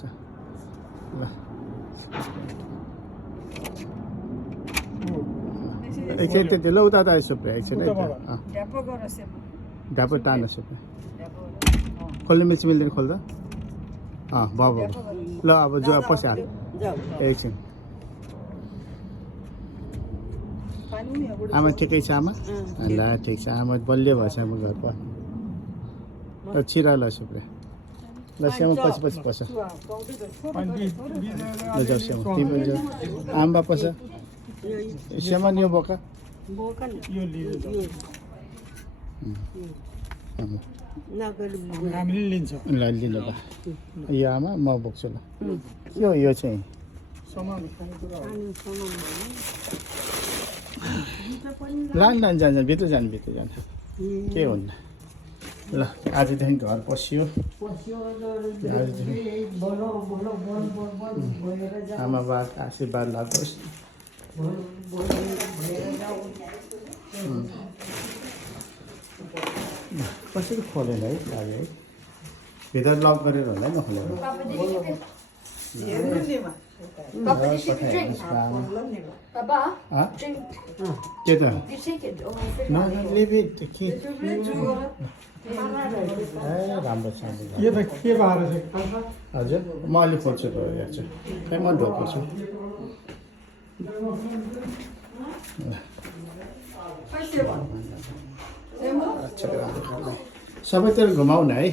छ ल एकछिन त्यति ल उता त सुप्रे एकछिन ढ्यापो तान सुप्रे खोल्ने मिल्छ मिल्दैन खोल्दा बाबु ल अब जो पसिहाल एकछिन आमा ठिकै छ आमा ल ठिक छ आमा बलियो भएछ आमा घरको ल छिरा ल सुप्रे ल स्यामा पछि पछि पस ल जाऊ स्यामा तिमी पनि जाऊ आमा पस स्यामा नि यो बोका हामीले लिन्छ ल लिनु ल यो आमा म बोक्छु ल यो चाहिँ लान जान्छ भित्र जानु के हुन्न ल आजदेखि घर पसियो आमा बाबाको आशीर्वाद लागोस् कसरी खोलेन है लाग्यो है भित्र लक गरेर होला नखोलेर के त राम्रो छ यो त के भएर हजुर म अलिक खोल्छु त हेर्छु खै म ढोक्छु सबैतिर घुमाउन है